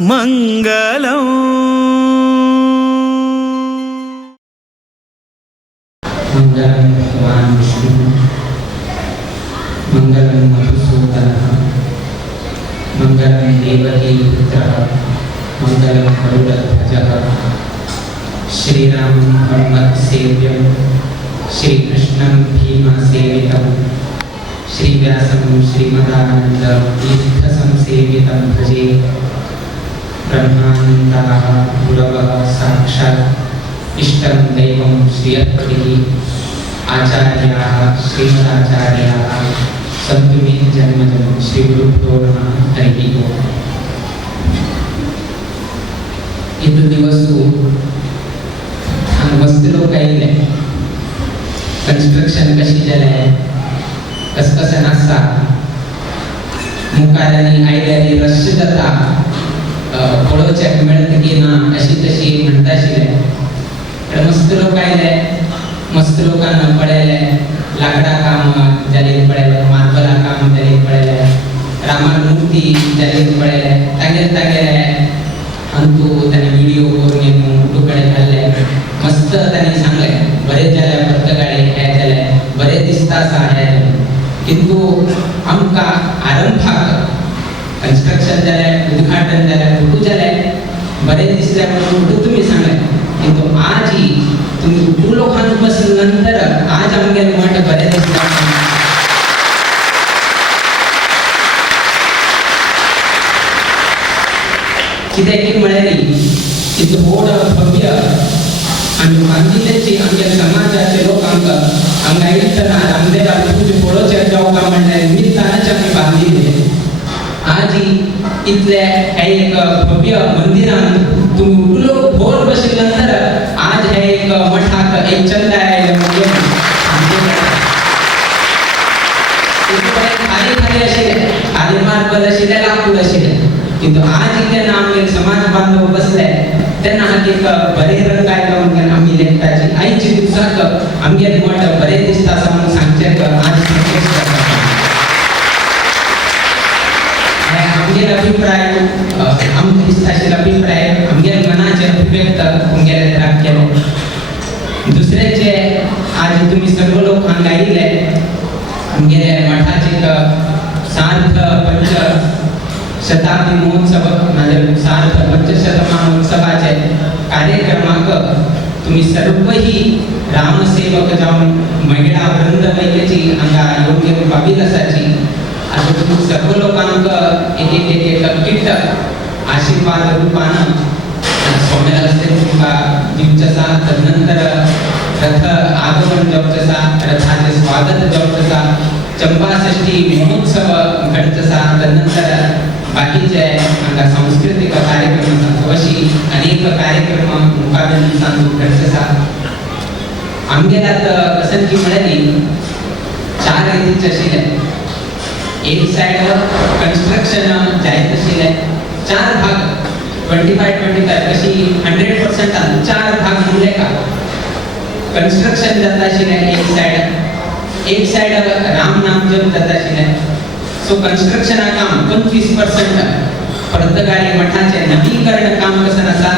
मंगलम मंगलम भगवान विष्णु मंगलम मधुसूदनः मंगलम देवकी पुत्रः मंगलम गरुडध्वजः श्रीरामं हनुमत्सेव्यं श्रीकृष्णं भीमसेवितं श्रीव्यासं श्रीमदानन्दतीर्थसंसेवितं भजे। ब्रह्मानन्दाः गुरवः साक्षात् इष्टं दैवं श्रियपतिः आचार्याः श्रीमदाचार्याः सन्तु मे जन्मजं श्रीगुरुभ्यो नमः हरिः ओम्। ಇದು ದಿವಸು वस्तू कायले कन्स्ट्रक्शन कशी जाले कसं नासा मुखारांनी आयल्यारी रश जाता पळोवचेक मेळटा की ना अशी तशी म्हणटा आशिल्ले मस्त लोक आयले मस्त लोकांना पळयले लाकडा काम जालें पळयले मार्बला काम जालें पळयले रामान मूर्ती जालें पळयले तागेले अंतू त्याने व्हिडिओ करून येऊन तुकडे घालले मस्त त्याने सांगले बरेच झाले प्रत्येकाळे हे झाले बरेच दिसता असा हे किंतु आमका आरंभाक कन्स्ट्रक्शन झाले उद्घाटन झाले कुठू झाले बरेच दिसले म्हणून कुठू तुम्ही सांगले किंतु आज ही तुम्ही कुठू लोकांना बसल्यानंतर आज आमगे मोठे बरेच दिसले कित्याक की म्हळ्यार की व्हड भव्य आमी बांदिल्लेची आमच्या समाजाचे लोक आमकां हांगा आयतना रामदेवा तुझे पळोवचें जावपा म्हणल्यार निमतानाच आमी बांदिल्ले आज इतले हे एक भव्य मंदिरान तुम्ही उठलो भोर बशिल्ल्यानंतर आज हे एक मठाक एक चंदा आयले म्हणजे खाली खाली आशिल्ले खाली मार्बल आशिल्ले लाकूड आशिल्ले किंतु आज जेन्ना आमगे समाज बांधव बसले तेन्ना हाका एक बरे रंग आयलो म्हणून आमी लेखताची आयच्या दिसाक आमगे मोठ बरे दिसता असा म्हणून सांगचे आज संतोष जाता आमगे अभिप्राय आमगे दिसता आशिल्लो अभिप्राय आमगे मनाचे अभिव्यक्त आमगे राग केले दुसरे जे आज तुम्ही सर्व लोक हांगा आयिल्ले आमगे मठाचे सार्थ पंच शताब्दी महोत्सव म्हणजे सार्थ पंचशतमान उत्सवाचे कार्यक्रमाक तुम्ही सर्वही रामसेवक जाऊन महिला वृंद वैद्यची हांगा योग्य बाबील आसाची आता तुम्ही सर्व लोकांक एक किट आशीर्वाद रूपान सोम्या रस्ते तुमकां दिवचें आसा तदनंतर रथ आगमन जावचें आसा रथाचें स्वागत जावचें आसा चंपा षष्ठी महोत्सव घडचो आसा तदनंतर बाकीचे हांगा सांस्कृतिक कार्यक्रम आसात अशी अनेक कार्यक्रम मुखावेल दिसांत घडचे आसा आमगेल्यात पसंती म्हळ्यारी 4 रितीचे आशिल्ले एक सायड कन्स्ट्रक्शन जायत आशिल्ले 4 भाग 25-25 अशी 100% 4 भाग म्हणले का कन्स्ट्रक्शन जाता आशिल्ले एक सायड राम नाम जप जाता आशिल्ले सो कन्स्ट्रक्शन काम 25% पर्तगाळी मठाचे नवीकरण काम कसं आसा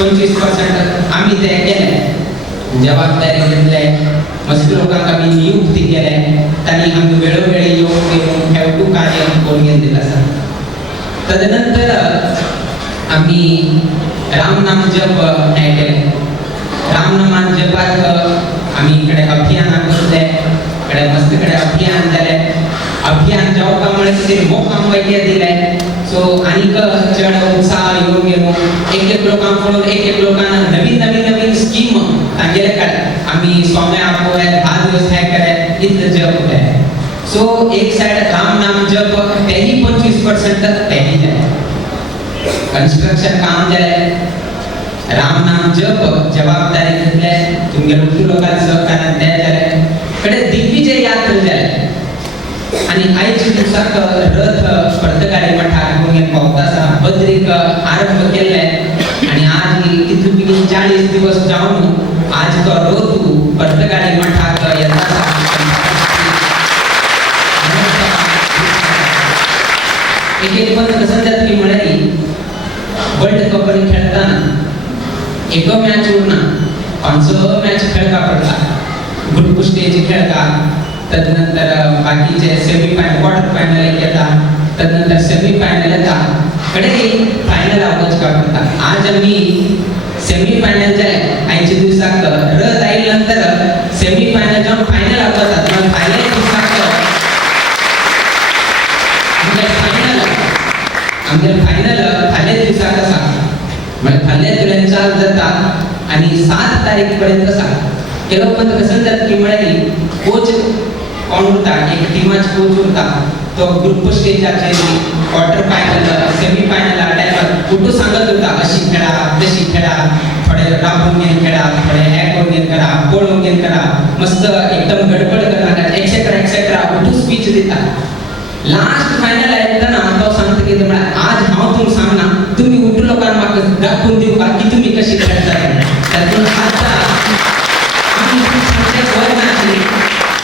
25% आम्ही ते केले जबाबदारी घेतले मस्त लोकांक आम्ही नियुक्ती केले त्यांनी आम्ही वेळोवेळी येऊन हेवटू कार्य करून घेतलेलं आसा तदनंतर आम्ही राम नाम जप हे केले राम नाम जपाक आम्ही इकडे अभियान बसले इकडे मस्त कडे अभियान झाले अभियान जावपा मुळे कितें मोख आमकां दिले सो आनीक चड उत्साह येवन गेलो एक लोकांक पळोवन एक लोकांना नवीन स्कीम तांगेले काडले आमी सोम्या आपोले 10 दिवस हे केले इतले जप केले सो एक सायड राम नाम जप तेही 25% तेही जाले कन्स्ट्रक्शन काम जाले राम नाम जप जबाबदारी घेतले तुमगे लोकांचे सहकार्यान ते जाले कडे दिग्विजय यात्रा जाले आणि आयच्या दिवसाक रथ पर्तगाळी मठाक घेऊन पावता आसा बद्रीक आरंभ केले आणि आज कितले बेगीन 40 दिवस जावन आज तो रथ पर्तगाळी मठाक येता एक पण कसं जात की म्हळ्यार एक मॅच उरना 5 मॅच खेळका पडला ग्रुप स्टेज खेळका तदनंतर बाकीचे सेमी फायनल क्वार्टर फायनल येतात तदनंतर सेमी फायनल येतात कडे फायनल आवच का पडता आज आम्ही सेमी फायनल जाय 80 दिवसाक र जाईल नंतर सेमी फायनल जाऊन फायनल आवतात मग फायनल दिवसाक आमच्या फायनल फाल्या दिवसाक असा म्हणजे फाल्या दिवसांचा जाता आणि 7 तारीख पर्यंत असा केलो पण कसं जात की म्हणाली कोच कोण होता एक टीमाच कोच होता तो ग्रुप स्टेजच्या क्वार्टर फायनल सेमी फायनल टाइमवर कुठं सांगत होता अशी खेळा तशी खेळा थोडे राबून घेऊन खेळा थोडे हॅक करून घेऊन करा पळून घेऊन करा मस्त एकदम गडबड करणार एक्सेट्रा कुठं स्पीच देता लास्ट फायनल येताना तो सांगतो की आज हांव तुमकां सांगना तुम्ही उठून लोकांना म्हाका दाखवून दिवं का की तुम्ही कशी खेळता तातूंत आता आमी सांगचे वरनाची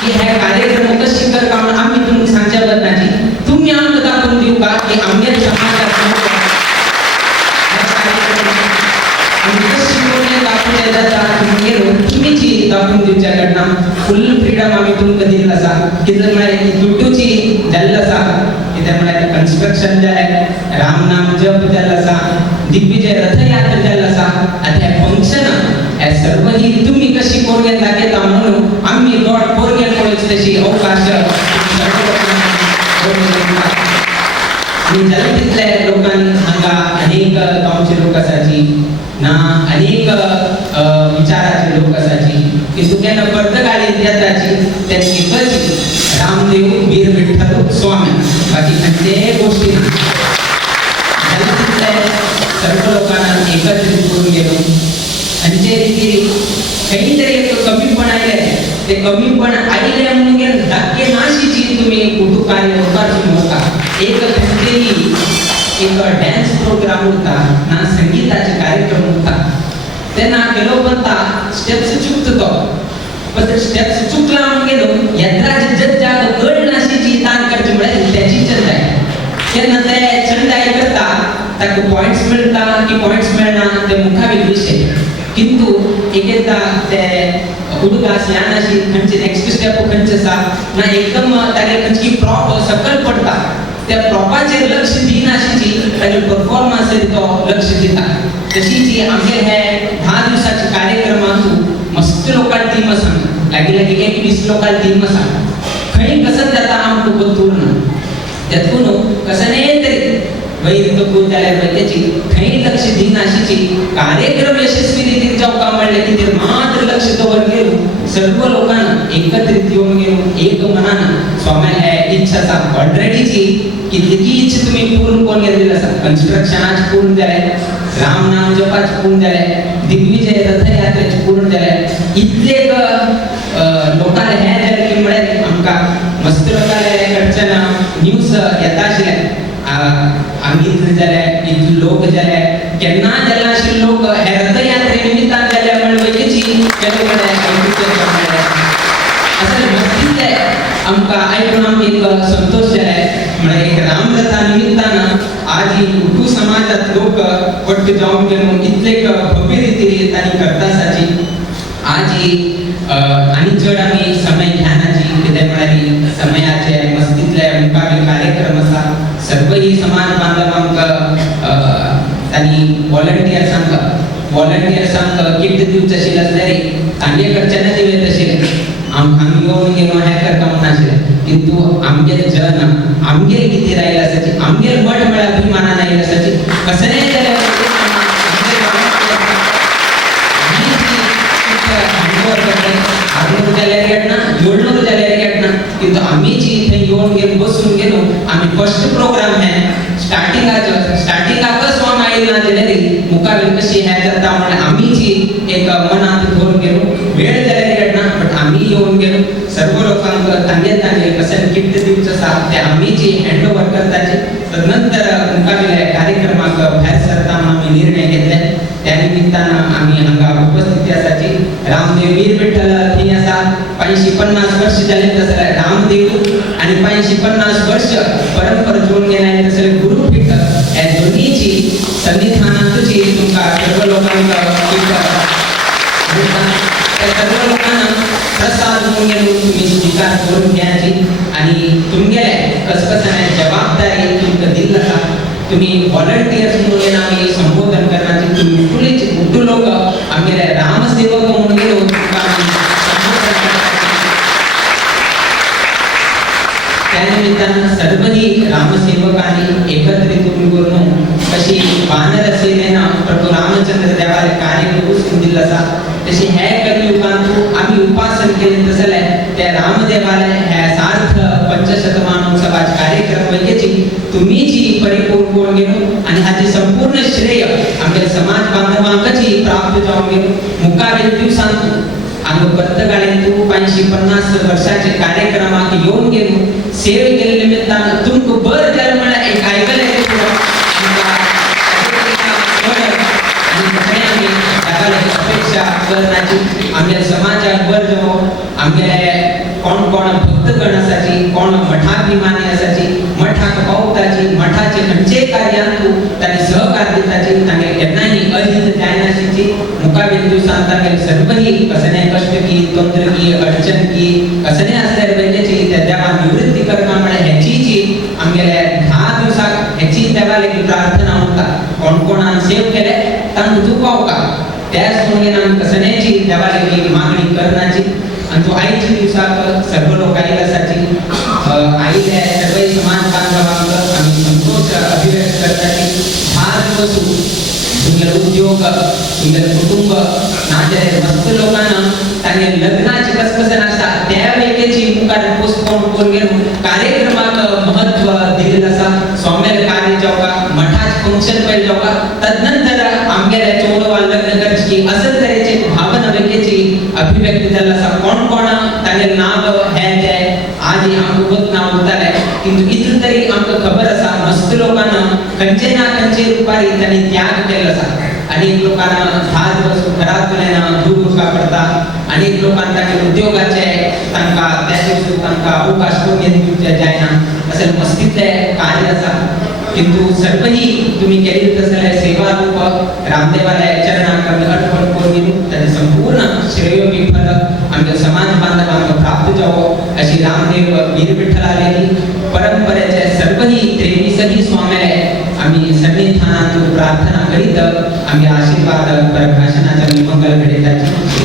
की हे कार्यक्रम कशी करता म्हणून आमी तुमकां सांगचे वरनाची तुम्ही आमकां दाखवून दिवं का की आमच्या समाजात आमी कशी करून दाखवले जाता तुम्ही जी दाखवून दिवच्याकडनं फुल फ्रीडम आमी तुमकां दिल्लो आसा कितें म्हळ्यार दुड्डूची जाल्लो आसा कितें म्हळ्यार कन्स्ट्रक्शन जालें राम नाम जप जाल्लो आसा दिग्विजय रथयात्रा जाल्लो आसा आतां हें फंक्शन हे सर्व ही तुम्ही कशी कोरगेन दाखयता म्हणून आमी गॉड कोरगेन पळयत तशी अवकाश आणि जालें तितले लोकांनी हांगा अनेक गांवचे लोक आसाची ना अनेक विचाराचे लोक आसाची की तुगेन पर्तगाळी येताची ते एकच रामदेव वीर विठ्ठल स्वामी बाकी खंयचे गोष्टी जालें तितले सर्व लोकांना एकत्रित करून गेलो आणि जे रीती काही तरी एक कमीपण आयले ते कमीपण आयले म्हणून धाके नाशीची तुम्ही कुटुंब कार्य करपाची मोका एक खंयचेही एक डान्स प्रोग्राम होता ना संगीताचे कार्यक्रम होता तेन्ना केलो बनता स्टेप्स चुकतो पण ते स्टेप्स चुकला म्हणून गेलो यंत्राची जज्जाक कळ नाशीची ताण करची म्हळ्यार त्याची चंदाय तेन्ना ते चंदाय करता ताका पॉइंट्स मिळता की पॉइंट्स मेळना ते मुखावेल विषय किंतु एकदा ते हुडगास यानाशी खंयचे नेक्स्ट स्टेप खंयचे आसा ना एकदम तागे खंयची प्रॉप सकल पडता त्या प्रॉपाचेर लक्ष दिनाशीची तागे परफॉर्मन्स तो लक्ष दिता तशी जी आमचे हे 10 दिवसाचे कार्यक्रमांतू मस्त लोकांची टीम आसा लागीं एक 20 लोकांची टीम आसा खंय कसं जाता आमकां खबर ना त्यातून कसने तरी वैर तकून जाल्यार त्याची खंय लक्ष दिनाशीची कार्यक्रम यशस्वी रितीन जावपा म्हणले की ते मात्र लक्ष दवरून गेलो सर्व लोकांना एकत्रित येऊन गेलो एक मनानं स्वामी हे इच्छा आसा ऑलरेडीची कितली इच्छा तुम्ही पूर्ण कोण केलेली आसा कन्स्ट्रक्शनाची पूर्ण जाले राम नाम जपाची पूर्ण जाले दिग्विजय रथयात्रेची पूर्ण जाले इतले लोकांना हे जाले की म्हळ्यार आमकां मस्त लोकांना कडच्यान न्यूज येता आशिल्ले आंगीत जाले इतले लोक जाले केन्ना जाल्ले आशिल्ले लोक हे रथयात्रे निमित्तान जाले म्हणून वयची केले असले मस्तीतले आमकां आयकून आमकां एक संतोष जाले म्हळ्यार एक रामरथा निमित्तान आज ही उर्दू समाजात लोक वट्ट जावन गेलो इतले भव्य रितीन तांणी करता आसाची आज ही आनी चड आमी समय ध्यानाची कितें म्हळ्यार समयाचे मस्तीतले मुखावेल कार्यक्रम आसा सर्व ही समाज बांधव आमकां तांणी व्हॉलंटियर्सांक किट दिवचे आशिल्ले आसल्यार तांगे कडच्यान दिले तशें आमी येवन गेलो हें करता म्हणून नाशिल्लें किंतु आमगेलें जन आमगेर कितें राहिलें आसाची आमगेर मठ म्हळ्यार अभिमानान आयिल्लें आसाची कसलेंय जाल्यार किंतु आम्ही जी इथे येऊन गेलो बसून गेलो आम्ही फर्स्ट प्रोग्राम है स्टार्टिंगाक सॉंग आयला जाल्यार मुखावेल कशी हे जाता म्हणून आम्ही जी एक मनात घेऊन गेलो वेळ जाल्यार घडना बट आम्ही येऊन गेलो सर्व लोकांक तांगे कसं किट दिवचं आसा ते आम्ही जी हँड ओव्हर करताचे तदनंतर मुखावेल कार्यक्रमाक भायर सरता म्हणून आम्ही निर्णय घेतले त्या निमित्तान आम्ही हांगा उपस्थिती आसाची रामदेव वीर विठ्ठल थंय आसा 550 वर्ष जाले तसले रामदेव आणि 550 वर्ष परंपरा जोडून गेले तसले गुरु विठ्ठल हे दोन्हीची सन्निधानांतची तुमकां सर्व लोकांक तुम्ही स्वीकार करून घ्यायची आणि तुमगे कसकसाने जबाबदारी तुमका दिल का तुम्ही व्हॉलंटियर्स म्हणून आम्ही संबोधन करण्याची तुम्ही फुलेचे उद्दू लोक आम्ही रामसेवक म्हणून गेलो त्यानिमित्तानं सर्वही रामसेवकांनी एकत्रित करून कशी वानर सेनेनं प्रभू रामचंद्र देवाला कार्य करून दिलं तशी ह्या कलियुगांतू आम्ही उपासन केले तसले त्या रामदेवाला ह्या सार्थ पंचशतमानोत्सवाचे कार्यक्रम वैगेची तुम्ही जी परिपूर्ण करून गेलो आणि ह्याची संपूर्ण श्रेय आमच्या समाज बांधवांकाची प्राप्त जाऊन गेलो मुकाबील दिवसांतू आम्ही प्रत्येकाने 250 वर्षाचे कार्यक्रमात येऊन गेलो सेवे केले निमित्तानं तुमको बर जन्मला एक ऐकले अपेक्षा करण्याची आमच्या समाजात वर जाऊ आमच्या कोण कोण भक्तगणासाठी कोण मठाभिमानी असाची मठाक पावताची मठाचे खंचे कार्यांतू त्यांनी सहकार देताची तांगे केन्नाही अहित जायनाशीची मुकाबील दिवसांत तांगे सर्वही कसने कष्ट की तंत्र की अडचण की कसने असल्यार वेगळेची त्या देवा निवृत्ती करण्यामुळे ह्याची जी आमगेल्या 10 दिवसाक ह्याची देवाला की प्रार्थना होता कोण कोणान सेव केले तांक दुखाव का त्याच म्हणून आम्ही कसण्याची देवाला की मागणी करण्याची आणि तो आईच्या दिवसाक सर्व लोक आईलासाठी आईला सर्व समान बांधवांक आम्ही संतोष अभिव्यक्त करताची 10 दिवस तुमच्या उद्योग तुमच्या कुटुंब नाते मस्त लोकांना त्यांनी लग्नाचे कसं असतात त्यावेळेची मुखार पोस्टपोन करून गेलो कार्यक्रमात महत्व दिलेलं असा स्वाम्याला कार्य जावका मठाच फंक्शन पहिले जावका तदनंतर आमगेल्या चोडवा लग्न करची असं तऱ्हेची भावना वेगळीची अभिव्यक्ती झाला असा कोण कोण त्याने नाव ह्याचे आज आमको बहुत नाव उरताले किंतु इथून तरी आमको खबर असा मस्त लोकांना कंचे ना कंचे रुपारी त्यांनी त्याग केला असा अनेक लोकांना 10 दिवस घरातून दूर दुखा पडता अनेक लोकांना उद्योगाचे तांका त्या दिवशी तांका अवकाश करून जायना असं मस्तीतले कार्य असा किंतु सर्वही तुम्ही केली तसले सेवा रूप रामदेवाला चरणांक आम्ही अर्पण करून त्याचे संपूर्ण श्रेयोगी फल आमच्या समाज बांधवांना प्राप्त जावं अशी रामदेव वीर विठ्ठलालेली परंपरेचे सर्वही 23 स्वाम्याले आम्ही सन्निधानातून प्रार्थना करीत आम्ही आशीर्वाद प्रभाषणाच्या मंगल घडीताची